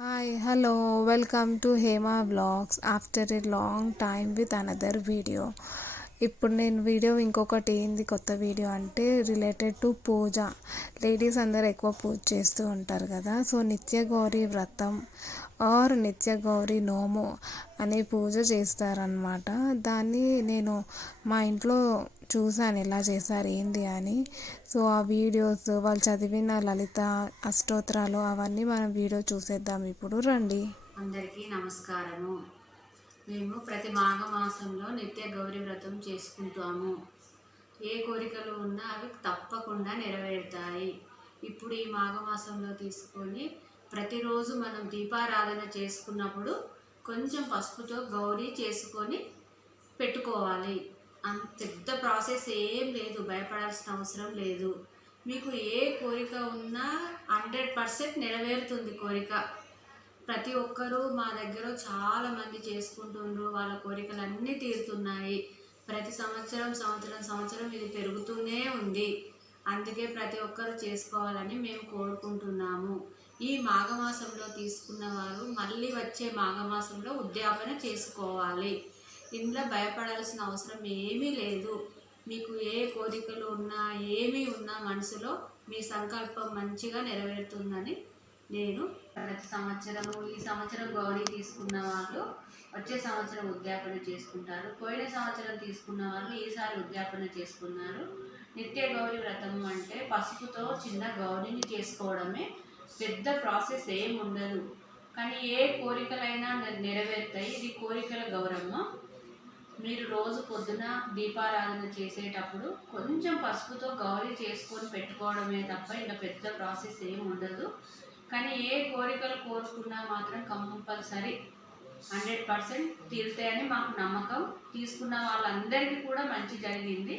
Hi hello welcome to Hema blogs after a long time with another video ఇప్పుడు నేను video ఇంకొకటి ఏంది కొత్త వీడియో అంటే రిలేటెడ్ టు పూజ. లేడీస్ అందరు ఎక్కువ పూజ చేస్తూ ఉంటారు కదా సో నిత్య గౌరీ వ్రతం ఆర్ నిత్య గౌరీ నోము అనే పూజ చేస్తారనమాట దాన్ని నేను మా ఇంట్లో చూశాను ఎలా చేశారు ఏంది అని. సో ఆ వీడియోస్ వాళ్ళు చదివిన లలిత అష్టోత్తరాలు అవన్నీ మనం వీడియో చూసేద్దాం ఇప్పుడు. రండి. అందరికీ నమస్కారము. మేము ప్రతి మాఘమాసంలో నిత్య గౌరీ వ్రతం చేసుకుంటాము. ఏ కోరికలు ఉన్నా అవి తప్పకుండా నెరవేరుతాయి. ఇప్పుడు ఈ మాఘమాసంలో తీసుకొని ప్రతిరోజు మనం దీపారాధన చేసుకున్నప్పుడు కొంచెం పసుపుతో గౌరీ చేసుకొని పెట్టుకోవాలి. అంత పెద్ద ప్రాసెస్ ఏం లేదు భయపడాల్సిన అవసరం లేదు. మీకు ఏ కోరిక ఉన్నా హండ్రెడ్ పర్సెంట్ నెరవేరుతుంది కోరిక. ప్రతి ఒక్కరూ మా దగ్గర చాలామంది చేసుకుంటుండ్రు వాళ్ళ కోరికలు అన్నీ తీరుతున్నాయి. ప్రతి సంవత్సరం సంవత్సరం సంవత్సరం ఇది పెరుగుతూనే ఉంది. అందుకే ప్రతి ఒక్కరు చేసుకోవాలని మేము కోరుకుంటున్నాము. ఈ మాఘమాసంలో తీసుకున్న వారు మళ్ళీ వచ్చే మాఘమాసంలో ఉద్యాపన చేసుకోవాలి. ఇందులో భయపడాల్సిన అవసరం ఏమీ లేదు. మీకు ఏ కోరికలు ఉన్నా ఏమీ ఉన్నా మనసులో మీ సంకల్పం మంచిగా నెరవేరుతుందని నేను ప్రతి సంవత్సరము ఈ సంవత్సరం గౌరీ తీసుకున్న వాళ్ళు వచ్చే సంవత్సరం ఉద్యాపన చేసుకుంటారు. పోయిన సంవత్సరం తీసుకున్న వాళ్ళు ఈసారి ఉద్యాపన చేసుకున్నారు. నిత్య గౌరీ వ్రతం అంటే పసుపుతో చిన్న గౌరీని చేసుకోవడమే. పెద్ద ప్రాసెస్ ఏం ఉండదు కానీ ఏ కోరికలైనా నెరవేరుతాయి. ఇది కోరికల గౌరమ్మ మీరు రోజు పొద్దున దీపారాధన చేసేటప్పుడు కొంచెం పసుపుతో గౌరీ చేసుకొని పెట్టుకోవడమే తప్ప ఇంకా పెద్ద ప్రాసెస్ ఏం ఉండదు. కానీ ఏ కోరికలు కోరుకున్నా మాత్రం కంపల్సరీ హండ్రెడ్ పర్సెంట్ తీరుతాయని మాకు నమ్మకం. తీసుకున్న వాళ్ళందరికీ కూడా మంచి జరిగింది.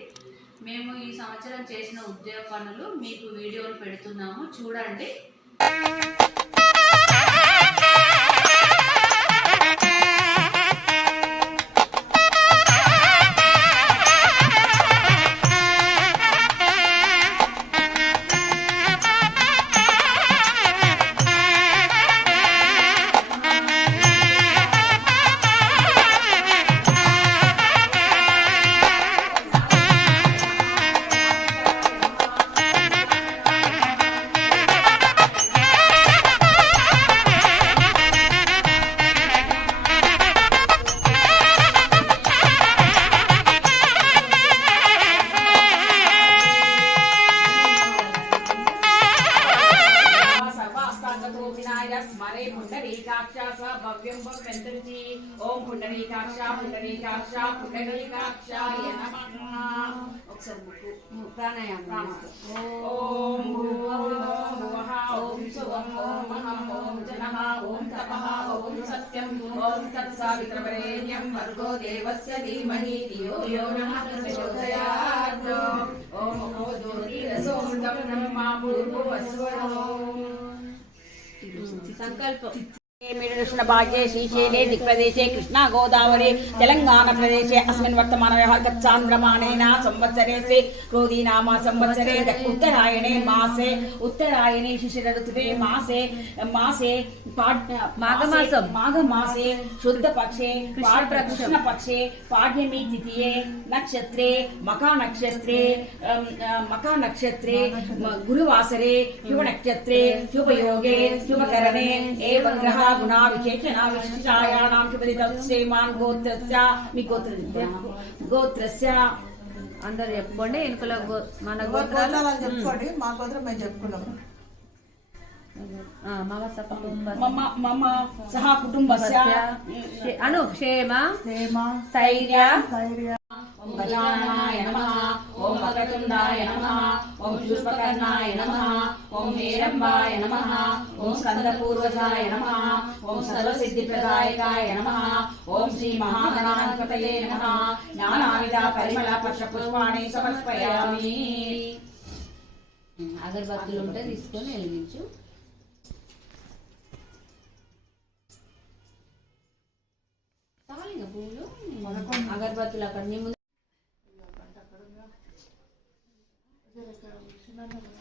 మేము ఈ సంవత్సరం చేసిన ఉద్యోగ పనులు మీకు వీడియోలు పెడుతున్నాము. చూడండి. పుండరీకాక్ష స భవ్యం భవ్యంతరిచి ఓం పుండరీకాక్ష పుండరీకాక్ష పుండరీకాక్షాయ నమః ఒకసారి ముక్కు ప్రాణాయామం ఓం భూర్భువః ఓం శుభం ఓం మహం ఓం జనః ఓం తపః ఓం సత్యం ఓం తత్సావిత్రవరేణ్యం భర్గో దేవస్య ధీమహి ధియో యో నః ప్రచోదయాత్ ఓం ఓ జ్యోతిరసోమృతం బ్రహ్మ భూర్భువస్వరం సంకల్పం ری تھینسے پچیم نکت مکھانکت مکھانک گرو نکت شو شرے గుణా విశేషణా విశిష్టాయాణాం క్షేమాన్ గోత్రస్య మీ గోత్ర గోత్రస్య అందరు చెప్పుకోండి ఎనుకల మన గోత్రాలు. చెప్పుకోండి మా గోత్రం మేము చెప్పుకున్నాం. మమ సహా కుటుంబస్య. అను క్షేమ స్థైర్య స్థైర్య నమః. వక్రతుండాయ నమః. ఓం శూర్పకర్ణాయ నమః. ఓం హేరంబాయ నమః. ఓం స్కందపూర్వజాయ నమః. ఓం సర్వసిద్ధిప్రదాయకాయ నమః. ఓం శ్రీ మహాగణాధిపతయే నమః. జ్ఞానావిద పరిమళ పక్ష పుష్పాణి సమర్పయామి. అగరబత్తులు ఉంటే తీసుకొని వెలిగించు. అగరబత్తులు అక్కడ నీ ముందు శుభమస్తు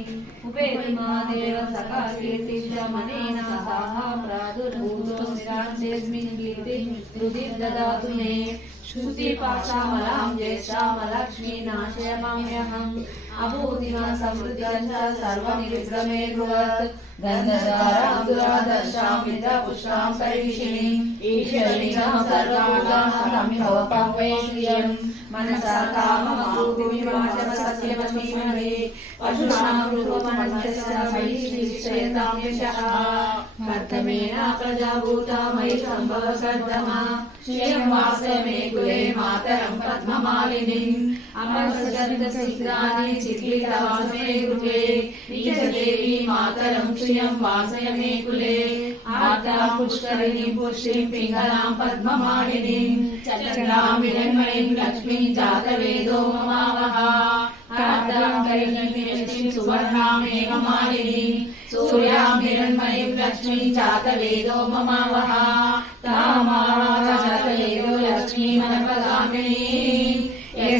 उपेति महादेव सखा कीर्तिश्रमणेन साः प्रादुर्भूतो निराञ्चेऽस्मिन् कीर्तिं हृदि ददातु मे श्रुतिपाशामलां ज्येष्ठामलक्ष्मी नाशय माम्यहम् अभूतिमा समृद्ध्यं च सर्वनिविग्रमे भुवत् गन्धधारां दुरादर्शां विद्यापुष्टां परिविशिणीम् ईश्वरीणां सर्वभूतानां श्रियं मनसा काममपूर्विमाचम सत्यवतीमहे पशूनां रूपमनस्य मयि निश्चयतां यशः कर्तमेन प्रजाभूता मयि सम्भव कर्दमा श्रियं वास मे कुले मातरं पद्ममालिनीम् अमरसगन्धसिद्धानि चित्रितवासे गृहे नीचदेवी मातरं श्रियं वासय मे कुले आर्तां पुष्करिणीं पुष्टिं पिङ्गलां पद्ममालिनीं चन्द्रां विरण्मयीं लक्ष्मीं जातवेदो ममावः आर्तां करिणीं सुवर्णामेव मालिनीं सूर्यां हिरण्मयीं लक्ष्मीं जातवेदो ममावः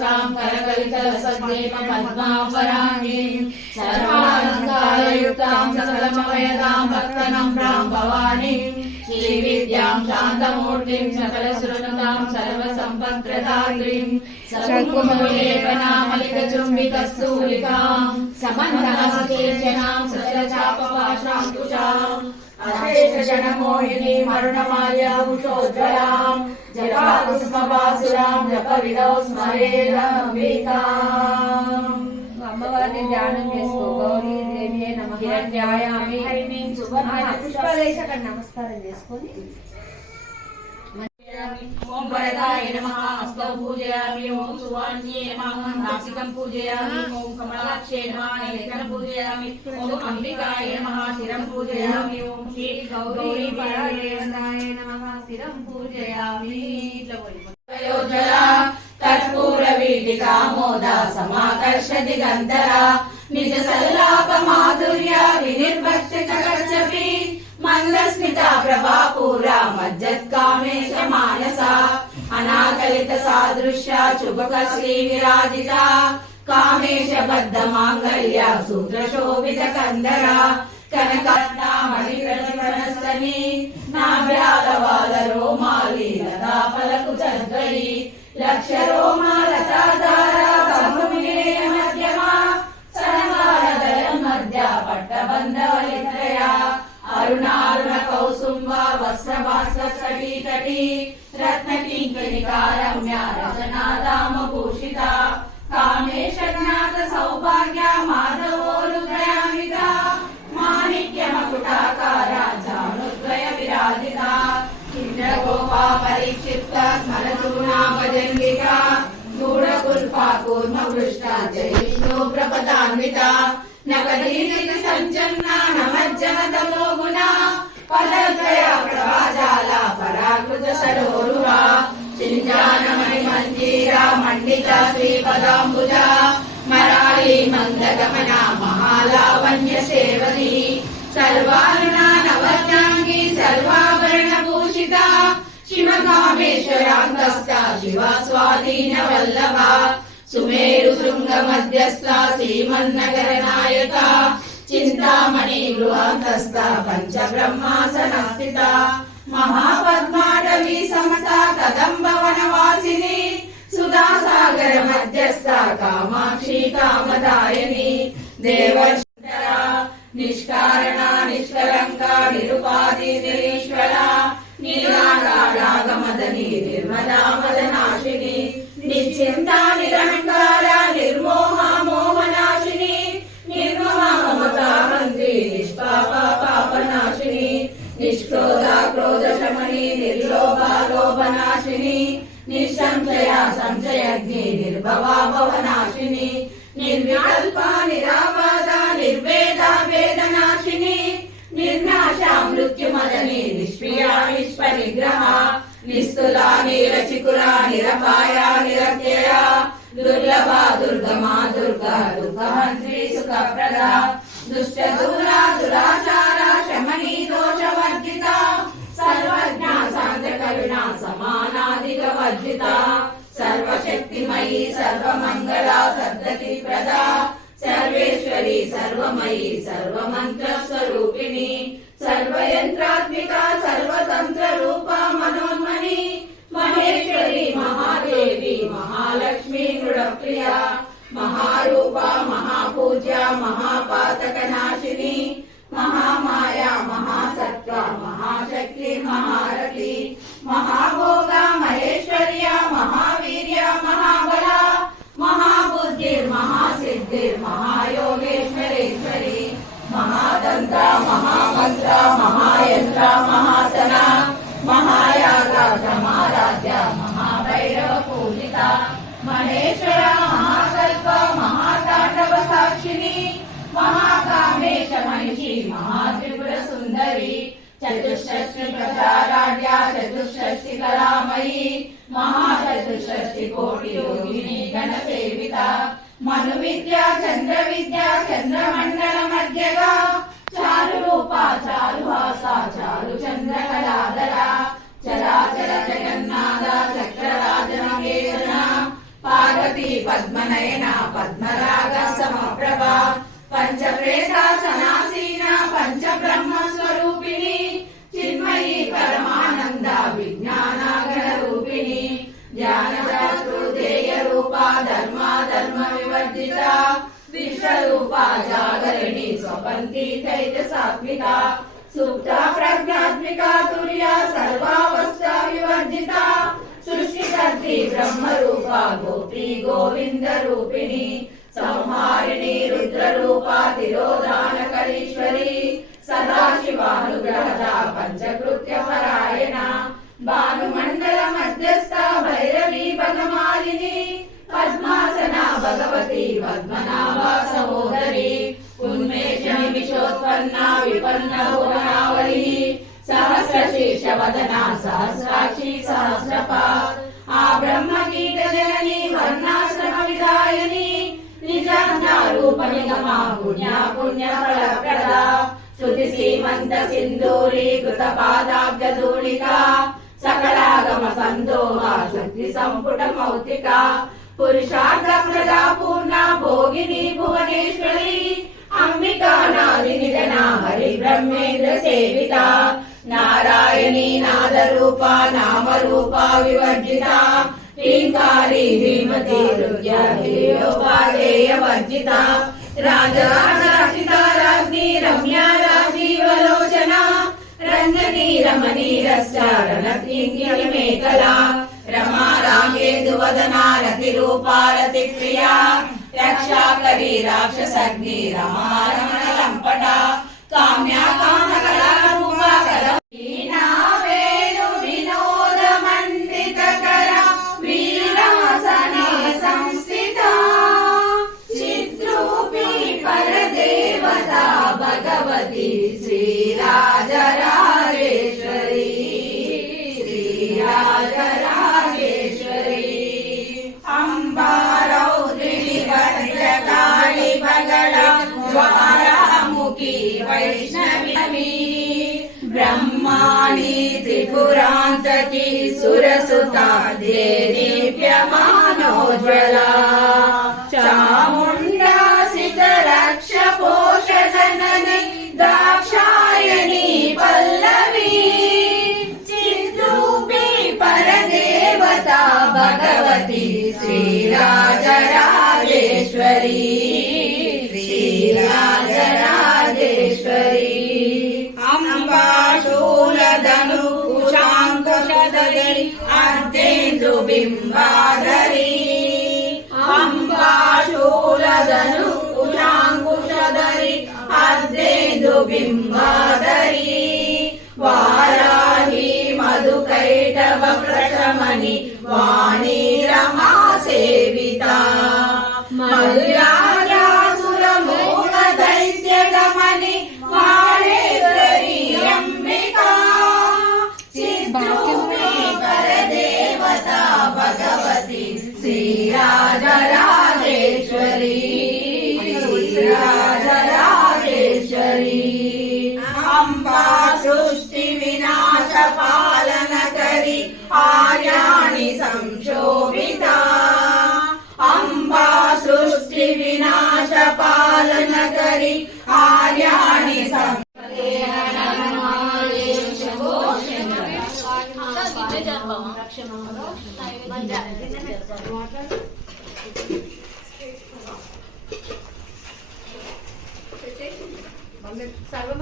సహస్రాం కరకలితల సద్వేమ పద్మావరాంగీం. సర్వాలంకారయుక్తాం సకలమవయదాం భక్తనం ప్రాం భవానీం శ్రీవిద్యాం శాంతమూర్తిం సకల శృణుతాం సర్వ సంపత్ప్రదాత్రీం సకుమలేపనామలికచుంబికస్తూలికాం సమన్దాం సకలచాపపాశాంకుశాం అశేషజనమోహిని మరుణమాల్యాభుషోజ్వలాం జపాకుస్మపాసురాం జపవిదౌ స్మరేదీకాం అమ్మవారిని ధ్యానం చేసుకో గౌరీ దేవియే నమః. ధ్యాయామి పుష్పాలేశకం నమస్కారం చేసుకొని ఓం వరదాయ నమః. హస్తం పూజయామి. ఓం నమః. నాసికం పూజయామి. ఓం కమలాక్షే నమః. నేత్రం పూజయామి. ఓం అంబికాయ నమః. శిరం పూజయామి. ఓం శ్రీ గౌరీ నమః. శిరం పూజయామి. కర్పూర వీటికా మోద సమాకర్ష నిజ సల్లాప మాధుర్య వినిర్భక్తి మందస్మిత ప్రభాపూర మజ్జత్కామేశ మానస అనాకలిత సాదృశ్య చుబక శ్రీ విరాజిత కామేశ బద్ధ మాంగళ్య సూత్ర శోభిత కందర కనకమణి ప్రతివనస్తని రోమాలి లతాపలకు చద్వయి లక్ష రోమాలతాధార సంభమిలే సౌభాగ్య మాధవోరుద్రయామిత మాణిక్య మకుటాకార జానుద్వయ విరాజిత. ఇంద్రగోపా పరిక్షిప్త స్మరతూనా భజంగిక గూఢకుల్పా కూర్మ వృష్ట ప్రపదాన్విత సంచన్న గుణ పదద్వయ పరాకృత చింజానమణి మండిత శ్రీపదాంబుజ మరాళి మందగమన మహాలావణ్య సేవని సర్వారుణ నవజ్ఞాంగి సర్వాభరణ భూషిత శివ కామేశ్వరాంతస్థ శివ స్వాధీన వల్లభ సుమేరు శృంగ మధ్యస్థ శ్రీమన్నగర నాయక చింతామణి గృహాంతస్థ పంచ స్థిత మహాపద్మాటవీ సమత కదంబవన వాసిని సుధాసాగర మధ్యస్థ కామాక్షి కామదాయని. దేవశంకర నిష్కారణ నిష్కలంక నిరుపాధి నిరీశ్వర నీలాగాగమదని నిర్మలా మదనాశిని. నిశ్చింత నిరంకార మహేశ్వర మహాకల్ప మహాతాండవ సాక్షిని. మహాకామేశ మహిషి మహాత్రిపుర సుందరి. చతుషష్టి ప్రచారాఢ్య చతుషష్టి కళామయి. మహాచతుషష్టి కోటి యోగిని గణ సేవిత. మను విద్య చంద్ర విద్య చంద్రమండల మధ్యగా. చారు రూప చారు హాస చారు చంద్ర కళాధర చరాచర జగన్నాథ చక్రరాజన కేతన పార్వతీ పద్మనయన పద్మరాగ సమప్రభ పంచప్రేత సనాసీన పంచ బ్రహ్మ స్వరూపిణి చిన్మయి పరమానంద విజ్ఞానాగర రూపిణి జ్ఞానదాతృదేయ రూప ధర్మ ధర్మ వివర్జిత విశ్వరూప జాగరిణి స్వపంతి చైత సాత్విక సుప్త ప్రజ్ఞాత్మిక తుర్య సర్వావస్థ వివర్జిత సృష్టికర్తి బ్రహ్మరూప గోపి గోవింద రూపిణి సంహారిణి రుద్రరూప తిరోధానకరీశ్వరి సదాశివానుగ్రహద పంచకృత్య పరాయణ భానుమండల మధ్యస్థ భైరవి భగమాలిని పద్మాసన భగవతి పద్మనాభ సహోదరి ఉన్మేష నిమిషోత్పన్న విపన్న భువనావళి సహస్ర శీర్ష వదన సహస్రాక్షి సహస్రపా రూప నిగమ శృతి శ్రీమంత సింధూరి కృత పాదాబ్జ ధూళిక సకలాగమ సందోహ శక్తి సంపుట మౌతిక పురుషార్థ ప్రద పూర్ణ భోగిని భువనేశ్వరి అంబికా హరి బ్రహ్మేంద్ర సేవిత నారాయణీ వివర్జిత శ్రీకారి శ్రీమతి వర్జిత రాజరాజితారాజ్ఞి రమ్య రాజీవలోచన. రంజనీ రమణీరస్య రమా రామేందు వదనా రతి రూపారతి ప్రియా రక్షాకరి రాక్షసగ్ని రమా రమణ లంపట. కామ్యా కామకళ రూప కల బ్రహ్మాణి త్రిపురాంతకి సురసుతా దేదీప్యమానోజ్వలా చాముండా సితరక్ష పోషజనని దాక్షాయణి పల్లవి చిద్రూపి పరదేవత భగవతి అర్ధేందు బింబాధరి అంబాశూలధను కుశాంకుశదరి అర్ధేందు బింబాధరి వారాహి మధుకైటవ ప్రశమని వాణి రమా సేవిత మల్యాసురమూల వినాశ పాలన కరి ఆర్యాణి సంశోభిత అంబా సృష్టి వినాశ పాలన కరి ఆర్యాణి సం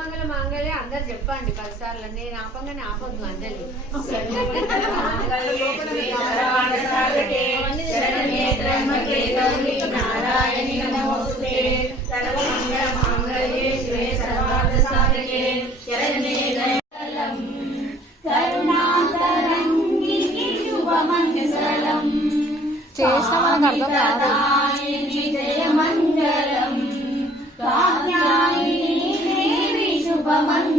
సర్వమంగళ మాంగళ్య అందరు చెప్పండి పదిసార్లు నేను ఆపంగానే ఆపొద్దు అందరి నారాయణి మనకు అర్థం కాదు. ama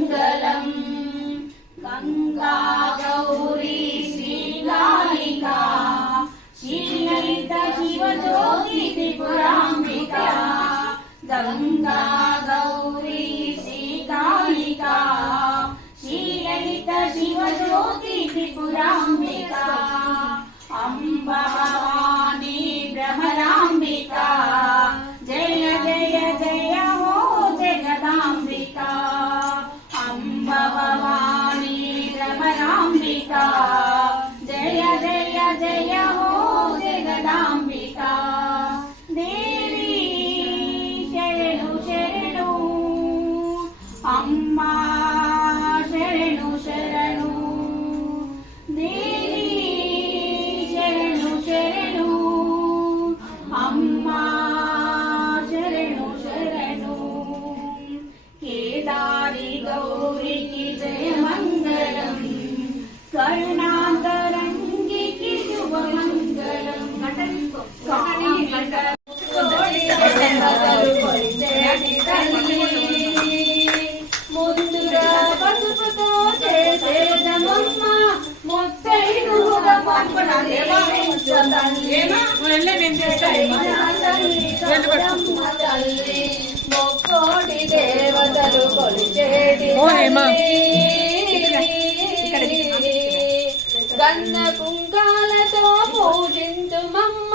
గన్న కుంకాలతో పూజింతుమమ్మ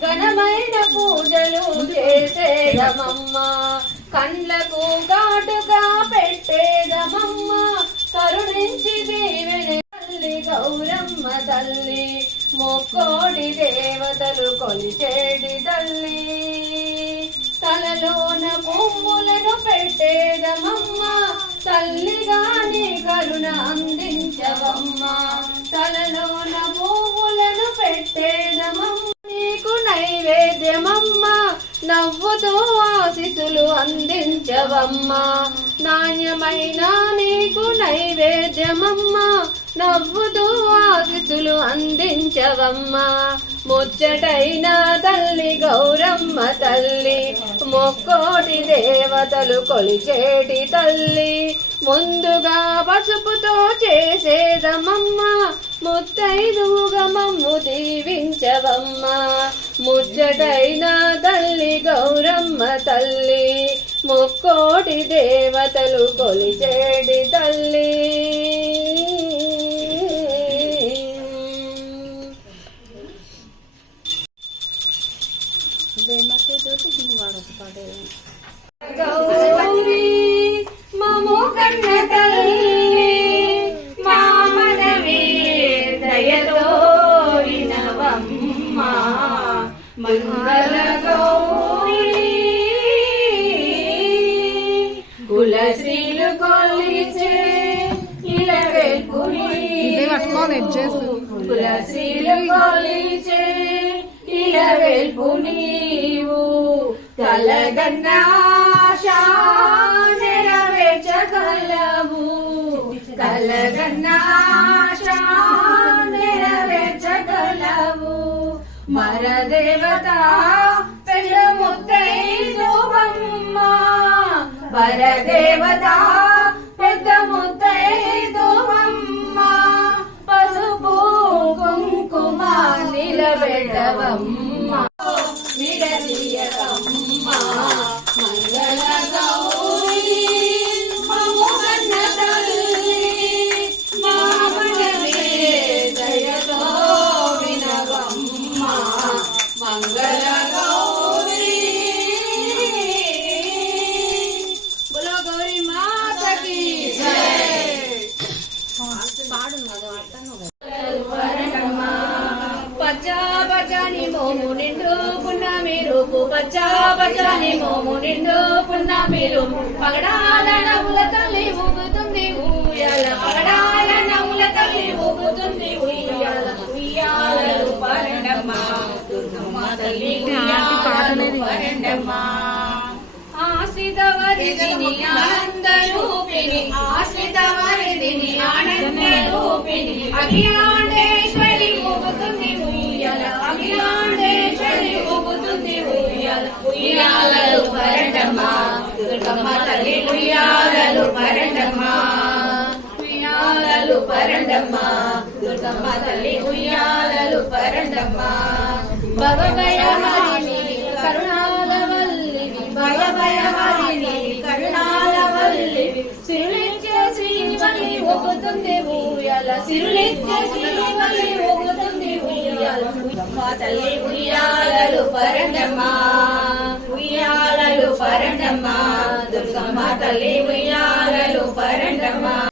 ఘనమైన పూజలు చేసేదమమ్మ. కండ్లకు ఘాటుగా పెట్టేదమమ్మ కరుణించి దీవెని తల్లి గౌరమ్మ తల్లి. మొక్కోడి దేవతలు కొలిచేటి తల్లి. పువ్వులను పెట్టేదమమ్మ తల్లిగాని కరుణ అందించవమ్మ. తలలోన పువ్వులను పెట్టేదమమ్మ నీకు నైవేద్యమమ్మ. నవ్వుతో ఆశిసులు అందించవమ్మ. నాణ్యమైన నీకు నైవేద్యమమ్మ. నవ్వుతో ఆశిసులు అందించవమ్మా. ముచ్చటైన తల్లి గౌరమ్మ తల్లి మొక్కోటి దేవతలు కొలిచేటి తల్లి. ముందుగా పసుపుతో చేసేదమమ్మ ముత్తైదుగా మమ్ము దీవించవమ్మ. ముచ్చటైన తల్లి గౌరమ్మ తల్లి ముక్కోటి దేవతలు కొలిచేడి తల్లి. గౌరీ మము కన్న తల్లి మా మనవి దయతో వినవమ్మ మంగళ గౌరీ కులశ్రీలు కొలిచే ఇలవెల్పుని కులశ్రీలు కొలిచే ఇలవెల్పు నీవు కలగన్నాశ నెరవేర్చగలవు కలగన్నాశ నెరవేర్చగలవు మరదేవత పెళ్ళ ముత్తైదువమ్మ వరదేవత పెద్ద ముత్తైదువమ్మ పసుపు కుంకుమ నిలబెడవమ్మ. పచ్చని మోము నిండుకున్న మీరు పచ్చ పచ్చని మోము నిండుకున్న మీరు పగడాల నవ్వుల తల్లి ఊగుతుంది ఊయాల పగడాల నవ్వుల తల్లి ఊగుతుంది ఉయ్యాల ఉయ్యాలలు పరండమ్మ తల్లి ఉయ్యాలలు ఆశ్రిత వరిదిని ఆనంద రూపిణి ఆశ్రిత వరిదిని ఆనంద రూపిణి అఖిలాండేశ్వరి ఊగుతుంది ఉయ్యాల అఖిలాండేశ్వరి ఊగుతుంది ఉయ్యాల ఉయ్యాలలు పరండమ్మ దుర్గమ్మ తల్లి ఉయ్యాలలు పరండమ్మ ఉయ్యాలలు పరండమ్మ దుర్గమ్మ తల్లి ఉయ్యాలలు పరండమ్మ భవభయ హరిణి కరుణాల వల్లివి సిరులిచ్చే శ్రీవలి ఒగుతుంది ఊయల సిరులిచ్చే శ్రీవలి ఒగుతుంది మా తల్లి ఉయ్యాలలు పరండమ్మ ఉయ్యాలలు పరండమ్మ దుర్గమ్మ తల్లి ఉయ్యాలలు పరండమ్మ.